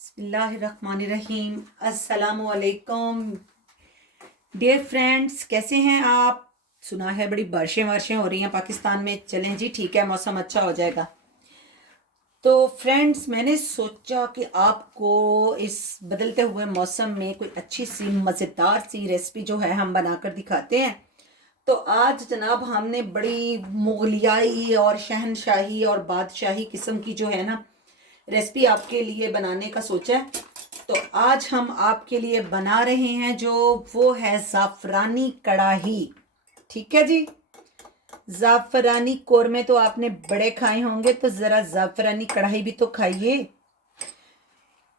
बिस्मिल्लाहिर्रहमानिर्रहीम। अस्सलामुअलैकुम dear friends, कैसे हैं आप। सुना है बड़ी बारिशें वारिशें हो रही हैं पाकिस्तान में। चलें जी, ठीक है, मौसम अच्छा हो जाएगा। तो फ्रेंड्स, मैंने सोचा कि आपको इस बदलते हुए मौसम में कोई अच्छी सी मज़ेदार सी रेसिपी जो है हम बनाकर दिखाते हैं। तो आज जनाब हमने बड़ी मुगलियाई और शहनशाही और बादशाही किस्म की जो है ना रेसिपी आपके लिए बनाने का सोचा है। तो आज हम आपके लिए बना रहे हैं जो वो है ज़ाफ़रानी कढ़ाई। ठीक है जी। ज़ाफ़रानी कोरमे तो आपने बड़े खाए होंगे, तो ज़रा ज़ाफ़रानी कढ़ाई भी तो खाइए।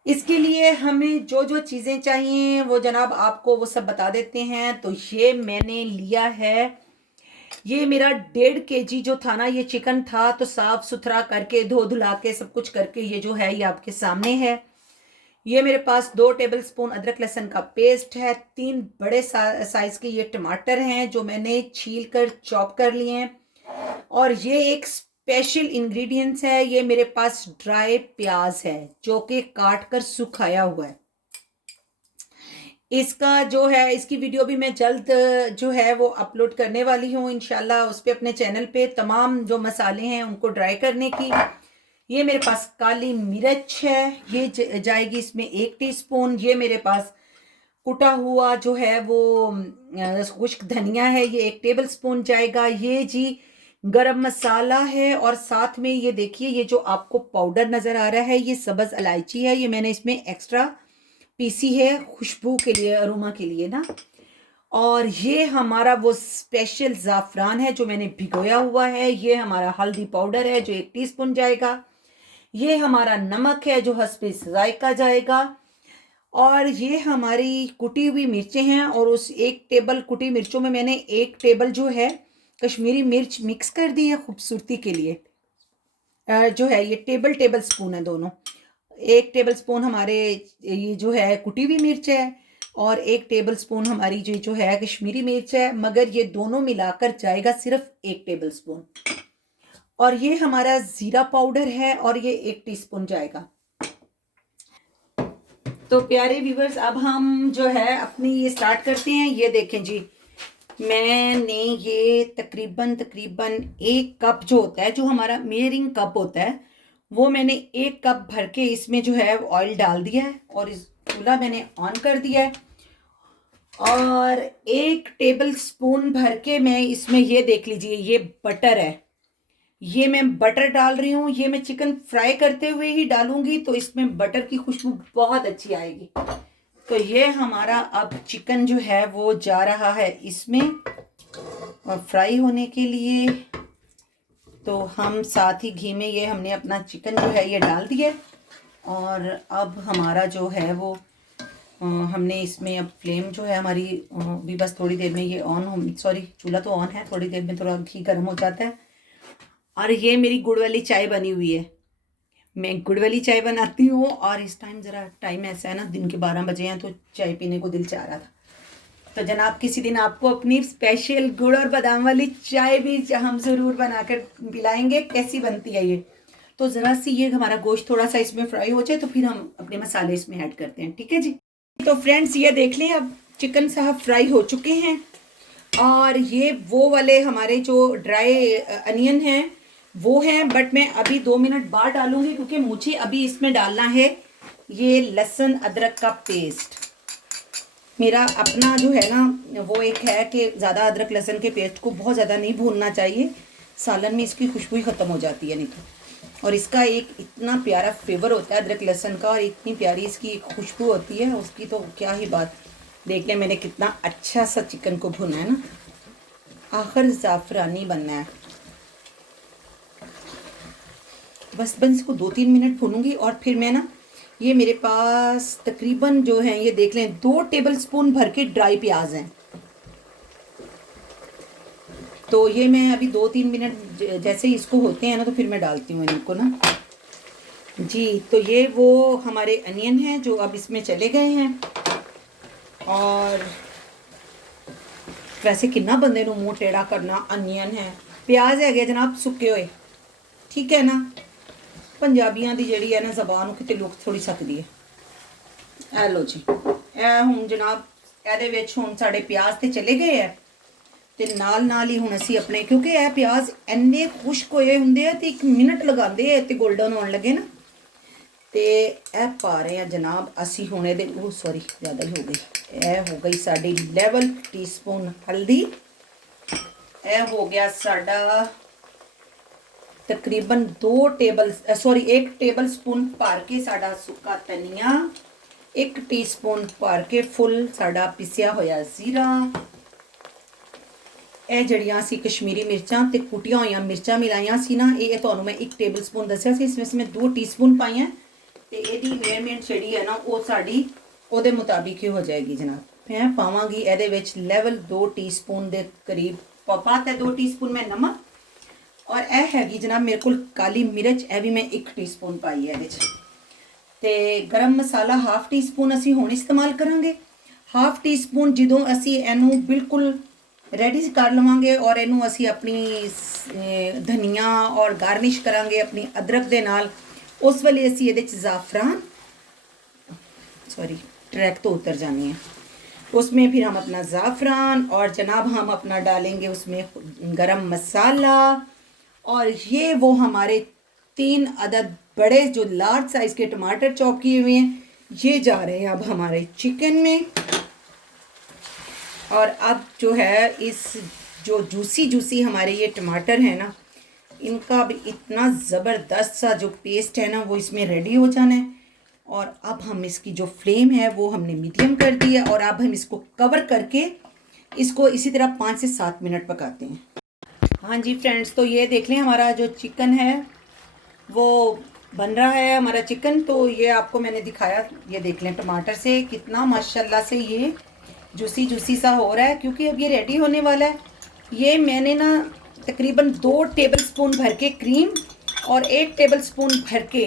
इसके लिए हमें जो जो चीज़ें चाहिए वो जनाब आपको वो सब बता देते हैं। तो ये मैंने लिया है, ये मेरा 1.5 kg जो था ना, ये चिकन था। तो साफ सुथरा करके धो धुला के सब कुछ करके ये जो है ये आपके सामने है। ये मेरे पास 2 टेबल स्पून अदरक लहसुन का पेस्ट है। 3 बड़े साइज के ये टमाटर हैं जो मैंने छील कर चॉप कर लिए हैं। और ये एक स्पेशल इंग्रेडिएंट्स है, ये मेरे पास ड्राई प्याज है जो कि काट कर सुखाया हुआ है। इसका जो है, इसकी वीडियो भी मैं जल्द जो है वो अपलोड करने वाली हूँ इंशाल्लाह उस पे, अपने चैनल पे, तमाम जो मसाले हैं उनको ड्राई करने की। ये मेरे पास काली मिर्च है, ये जाएगी इसमें 1 टीस्पून। ये मेरे पास कुटा हुआ जो है वो खुश्क धनिया है, ये 1 टेबल स्पून जाएगा। ये जी गरम मसाला है। और साथ में ये देखिए, ये जो आपको पाउडर नज़र आ रहा है ये सब्ज़ इलायची है, ये मैंने इसमें एक्स्ट्रा पीसी है खुशबू के लिए, अरोमा के लिए ना। और ये हमारा वो स्पेशल ज़ाफ़रान है जो मैंने भिगोया हुआ है। ये हमारा हल्दी पाउडर है जो 1 टीस्पून जाएगा। ये हमारा नमक है जो हस्बे जायका जाएगा। और ये हमारी कुटी हुई मिर्चें हैं। और उस 1 टेबल कुटी मिर्चों में मैंने 1 टेबल जो है कश्मीरी मिर्च मिक्स कर दी है खूबसूरती के लिए। जो है ये टेबल स्पून है दोनों। 1 टेबल स्पून हमारे ये जो है कुटी हुई मिर्च है और 1 टेबल स्पून हमारी जो है कश्मीरी मिर्च है, मगर ये दोनों मिलाकर जाएगा सिर्फ 1 टेबल स्पून। और ये हमारा ज़ीरा पाउडर है और ये 1 टीस्पून जाएगा। तो प्यारे व्यूवर्स, अब हम जो है अपनी ये स्टार्ट करते हैं। ये देखें जी, मैंने ये तकरीबन 1 कप जो होता है, जो हमारा मेजरिंग कप होता है, वो मैंने 1 कप भर के इसमें जो है ऑयल डाल दिया है और इस चूल्हा मैंने ऑन कर दिया है। और 1 टेबल स्पून भर के मैं इसमें, ये देख लीजिए, ये बटर है, ये मैं बटर डाल रही हूँ। ये मैं चिकन फ्राई करते हुए ही डालूंगी तो इसमें बटर की खुशबू बहुत अच्छी आएगी। तो ये हमारा अब चिकन जो है वो जा रहा है इसमें और फ्राई होने के लिए। तो हम साथ ही घी में ये हमने अपना चिकन जो है ये डाल दिया। और अब हमारा जो है वो हमने इसमें अब फ्लेम जो है हमारी भी बस थोड़ी देर में ये ऑन, सॉरी चूल्हा तो ऑन है, थोड़ी देर में थोड़ा घी गर्म हो जाता है। और ये मेरी गुड़ वाली चाय बनी हुई है, मैं गुड़ वाली चाय बनाती हूँ। और इस टाइम ज़रा टाइम ऐसा है ना, दिन के 12 बजे हैं तो चाय पीने को दिल चाह रहा था। तो जनाब किसी दिन आपको अपनी स्पेशल गुड़ और बादाम वाली चाय भी हम ज़रूर बनाकर पिलाएंगे। कैसी बनती है ये। तो ज़रा सी ये हमारा गोश्त थोड़ा सा इसमें फ्राई हो जाए तो फिर हम अपने मसाले इसमें ऐड करते हैं, ठीक है जी। तो फ्रेंड्स, ये देख लें, अब चिकन साहब फ्राई हो चुके हैं। और ये वो वाले हमारे जो ड्राई अनियन हैं वो हैं, बट मैं अभी 2 मिनट बाद डालूंगी क्योंकि मुझे अभी इसमें डालना है ये लहसुन अदरक का पेस्ट। मेरा अपना जो है ना वो एक है कि ज़्यादा अदरक लहसुन के पेस्ट को बहुत ज़्यादा नहीं भूनना चाहिए, सालन में इसकी खुशबू ही ख़त्म हो जाती है नहीं तो। और इसका एक इतना प्यारा फ्लेवर होता है अदरक लहसुन का, और इतनी प्यारी इसकी खुशबू होती है उसकी, तो क्या ही बात। देख लें मैंने कितना अच्छा सा चिकन को भुना है ना, आखिर ज़ाफ़रानी बनना है। बस इसको 2-3 मिनट भूनूंगी और फिर मैं ना, ये मेरे पास तकरीबन जो है ये देख लें 2 टेबल स्पून भर के ड्राई प्याज हैं। तो ये मैं अभी 2-3 मिनट जैसे ही इसको होते हैं ना तो फिर मैं डालती हूँ इनको ना जी। तो ये वो हमारे अनियन हैं जो अब इसमें चले गए हैं। और वैसे कितना बंदे नूं मुँह टेढ़ा करना, अनियन है, प्याज है गए जनाब सुके हुए, ठीक है ना। पंजाबियां दी जिहड़ी है ना ज़बान वो किते लुक थोड़ी सकती है। ए लो जी, ए हुण जनाब ਇਹਦੇ ਵਿੱਚ ਹੁਣ ਸਾਡੇ ਪਿਆਜ਼ ਤੇ ਚਲੇ ਗਏ ਹੈ ਤੇ ਨਾਲ ਹੀ ਹੁਣ ਅਸੀਂ ਆਪਣੇ, ਕਿਉਂਕਿ ਇਹ ਪਿਆਜ਼ ਇੰਨੇ ਖੁਸ਼ਕ ਹੋਏ ਹੁੰਦੇ ਆ ਤੇ 1 ਮਿੰਟ ਲਗਾਉਂਦੇ ਆ ਤੇ 골ਡਨ ਹੋਣ ਲੱਗੇ ਨਾ, ਤੇ ਇਹ ਪਾ ਰਹੇ ਆ ਜਨਾਬ ਅਸੀਂ ਹੁਣ ਇਹਦੇ, ਉਹ ਸੌਰੀ ਜ਼ਿਆਦਾ ਹੀ ਹੋ ਗਈ, ਇਹ ਹੋ ਗਈ ਸਾਡੀ ਲੈਵਲ ਟੀਸਪੂਨ ਹਲਦੀ, ਇਹ ਹੋ ਗਿਆ ਸਾਡਾ ਤਕਰੀਬਨ 1 ਟੇਬਲ ਸਪੂਨ ਭਰ ਕੇ ਸਾਡਾ ਸੁੱਕਾ ਧਨੀਆ, 1 ਟੀਸਪੂਨ ਭਰ ਕੇ ਫੁੱਲ ਸਾਡਾ ਪਿਸਿਆ ਹੋਇਆ ਜ਼ੀਰਾ, ਇਹ ਜਿਹੜੀਆਂ ਅਸੀਂ ਕਸ਼ਮੀਰੀ ਮਿਰਚਾਂ ਤੇ ਕੁੱਟੀਆਂ ਹੋਈਆਂ ਮਿਰਚਾਂ ਮਿਲਾਈਆਂ ਸੀ ਨਾ, ਇਹ ਤੁਹਾਨੂੰ ਮੈਂ 1 ਟੇਬਲ ਸਪੂਨ ਦੱਸਿਆ ਸੀ, ਇਸ ਵਿੱਚ ਮੈਂ 2 ਟੀਸਪੂਨ ਪਾਈਆਂ ਤੇ ਇਹਦੀ ਮੇਜ਼ਰਮੈਂਟ ਜਿਹੜੀ ਹੈ ਨਾ ਉਹ ਸਾਡੀ ਉਹਦੇ ਮੁਤਾਬਿਕ ਹੀ ਹੋ ਜਾਏਗੀ ਜਨਾਬ। ਮੈਂ ਪਾਵਾਂਗੀ ਇਹਦੇ ਵਿੱਚ ਲੈਵਲ 2 ਟੀਸਪੂਨ ਦੇ ਕਰੀਬ ਪਾਤਾ, 2 ਟੀਸਪੂਨ ਮੈਂ ਨਮਕ, ਔਰ ਇਹ ਹੈਗੀ ਜਨਾਬ ਮੇਰੇ ਕੋਲ ਕਾਲੀ ਮਿਰਚ, ਇਹ ਵੀ ਮੈਂ 1 ਟੀਸਪੂਨ ਪਾਈ ਹੈ ਇਹਦੇ 'ਚ, ਤੇ ਗਰਮ ਮਸਾਲਾ 1/2 ਟੀਸਪੂਨ ਅਸੀਂ ਹੁਣ ਇਸਤੇਮਾਲ ਕਰਾਂਗੇ। 1/2 ਟੀਸਪੂਨ ਜਦੋਂ ਅਸੀਂ ਇਹਨੂੰ ਬਿਲਕੁਲ ਰੈਡੀ ਕਰ ਲਵਾਂਗੇ ਔਰ ਇਹਨੂੰ ਅਸੀਂ ਆਪਣੀ ਧਨੀਆ ਔਰ ਗਾਰਨਿਸ਼ ਕਰਾਂਗੇ ਆਪਣੀ ਅਦਰਕ ਦੇ ਨਾਲ, उस वाले असी ये ज़ाफ़रान, सॉरी ट्रैक तो उतर जानी है, उसमें फिर हम अपना ज़ाफ़रान और जनाब हम अपना डालेंगे उसमें गरम मसाला, और ये वो हमारे 3 अदद बड़े जो लार्ज साइज़ के टमाटर चॉप किए हुए हैं, ये जा रहे हैं अब हमारे चिकन में। और अब जो है इस जो जूसी हमारे ये टमाटर है ना, इनका भी इतना ज़बरदस्त सा जो पेस्ट है ना वो इसमें रेडी हो जाना है। और अब हम इसकी जो फ्लेम है वो हमने मीडियम कर दी है, और अब हम इसको कवर करके इसको इसी तरह 5 से 7 मिनट पकाते हैं। हाँ जी फ्रेंड्स, तो ये देख लें हमारा जो चिकन है वो बन रहा है हमारा चिकन, तो ये आपको मैंने दिखाया, ये देख लें टमाटर से कितना माशाल्लाह से ये जूसी सा हो रहा है, क्योंकि अब ये रेडी होने वाला है। ये मैंने ना तकरीबन 2 टेबल स्पून भर के क्रीम और 1 टेबल स्पून भर के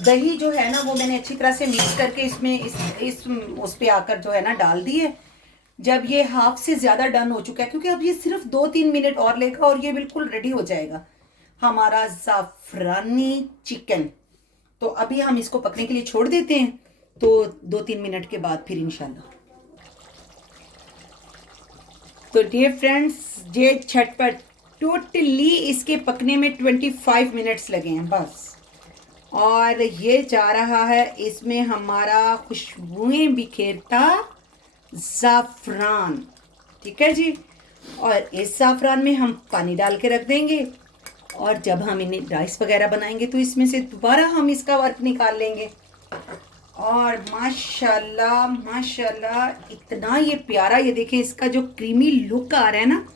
दही जो है ना वो मैंने अच्छी तरह से मिक्स करके इसमें इस उस पे आकर जो है ना डाल दी है। जब ये हाफ से ज़्यादा डन हो चुका है, क्योंकि अब ये सिर्फ 2-3 मिनट और लेगा और ये बिल्कुल रेडी हो जाएगा हमारा ज़ाफ़रानी चिकन। तो अभी हम इसको पकने के लिए छोड़ देते हैं, तो 2-3 मिनट के बाद फिर इंशाल्लाह। तो डियर फ्रेंड्स, ये झटपट टोटली इसके पकने में 25 मिनट्स लगे हैं बस, और ये जा रहा है इसमें हमारा खुशबुएं बिखेरता ज़ाफ़रान, ठीक है जी। और इस ज़ाफ़रान में हम पानी डाल के रख देंगे, और जब हम इन्हें राइस वगैरह बनाएंगे तो इसमें से दोबारा हम इसका वर्क निकाल लेंगे। और माशाल्लाह माशाल्लाह इतना ये प्यारा, ये देखें इसका जो क्रीमी लुक आ रहा है ना,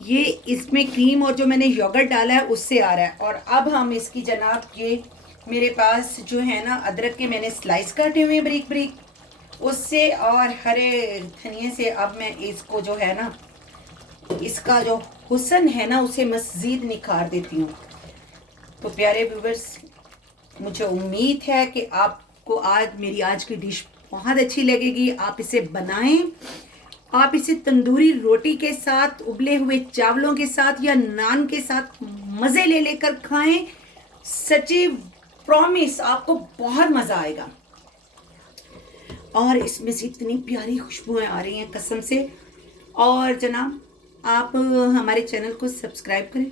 ये इसमें क्रीम और जो मैंने योगर्ट डाला है उससे आ रहा है। और अब हम इसकी जनाब, ये मेरे पास जो है ना अदरक के मैंने स्लाइस काटे हुए हैं बारीक बारीक, उससे और हरे धनिए से अब मैं इसको जो है ना इसका जो हुस्न है ना उसे मज़ीद निखार देती हूँ। तो प्यारे व्यूवर्स, मुझे उम्मीद है कि आपको आज की डिश बहुत अच्छी लगेगी। आप इसे बनाएं, आप इसे तंदूरी रोटी के साथ, उबले हुए चावलों के साथ या नान के साथ मज़े ले लेकर खाएं। सच्ची प्रॉमिस आपको बहुत मज़ा आएगा। और इसमें से इतनी प्यारी खुशबुएं आ रही हैं कसम से। और जनाब आप हमारे चैनल को सब्सक्राइब करें,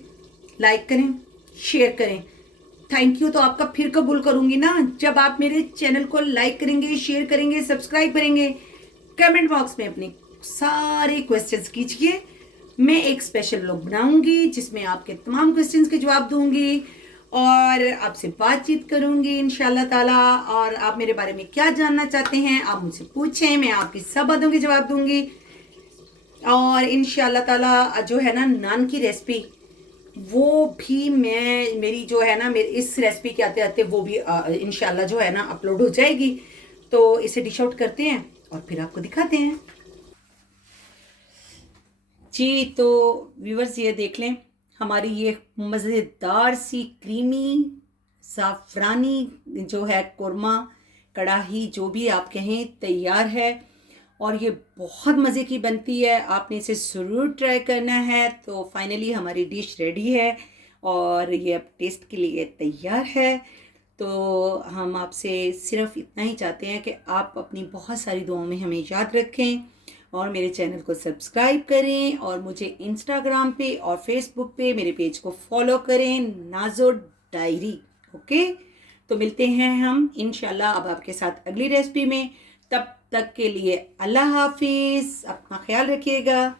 लाइक करें, शेयर करें। थैंक यू तो आपका फिर कबूल करूँगी ना जब आप मेरे चैनल को लाइक करेंगे, शेयर करेंगे, सब्सक्राइब करेंगे। कमेंट बॉक्स में अपने सारे क्वेश्चंस कीजिए, मैं एक स्पेशल व्लॉग बनाऊंगी जिसमें आपके तमाम क्वेश्चंस के जवाब दूंगी और आपसे बातचीत करूंगी इंशाल्लाह ताला। और आप मेरे बारे में क्या जानना चाहते हैं आप मुझसे पूछें, मैं आपकी सब बातों के जवाब दूंगी। और इंशाल्लाह ताला जो है ना नान की रेसिपी वो भी मेरी जो है ना मेरी इस रेसिपी के आते आते वो भी इंशाल्लाह जो है ना अपलोड हो जाएगी। तो इसे डिश आउट करते हैं और फिर आपको दिखाते हैं जी। तो व्यूवर्स ये देख लें हमारी ये मज़ेदार सी क्रीमी ज़ाफ़रानी जो है कुरमा कढ़ाई जो भी आप कहें तैयार है, और ये बहुत मज़े की बनती है। आपने इसे ज़रूर ट्राई करना है। तो फाइनली हमारी डिश रेडी है और ये अब टेस्ट के लिए तैयार है। तो हम आपसे सिर्फ इतना ही चाहते हैं कि आप अपनी बहुत सारी दुआओं में हमें याद रखें और मेरे चैनल को सब्सक्राइब करें और मुझे इंस्टाग्राम पे और फेसबुक पे मेरे पेज को फॉलो करें, नाज़ो डायरी। ओके, तो मिलते हैं हम इंशाल्लाह अब आपके साथ अगली रेसिपी में। तब तक के लिए अल्लाह हाफिज़, अपना ख्याल रखिएगा।